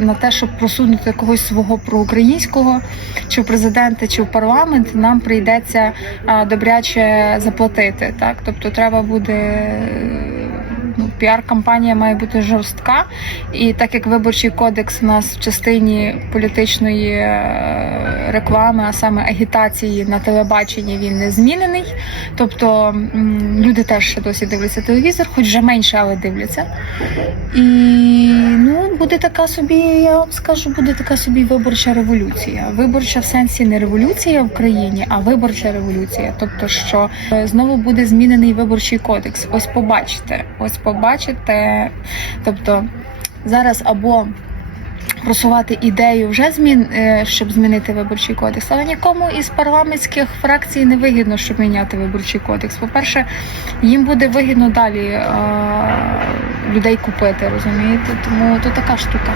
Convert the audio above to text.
на те, щоб просунути когось свого проукраїнського, чи в президента, чи в парламент, нам прийдеться добряче заплатити. Так, тобто треба буде. Ну, піар-кампанія має бути жорстка, і так як виборчий кодекс у нас в частині політичної е, реклами, а саме агітації на телебаченні, він не змінений. Тобто люди теж ще досі дивляться телевізор, хоч вже менше, але дивляться. І буде така собі, я вам скажу, буде така собі виборча революція. Виборча в сенсі не революція в країні, а виборча революція. Тобто, що е, знову буде змінений виборчий кодекс. Ось побачите, ось побачите. Тобто зараз або просувати ідею вже змін, е, щоб змінити виборчий кодекс, але нікому із парламентських фракцій не вигідно, щоб міняти виборчий кодекс. По-перше, їм буде вигідно далі е, людей купити, розумієте? Тому то така штука.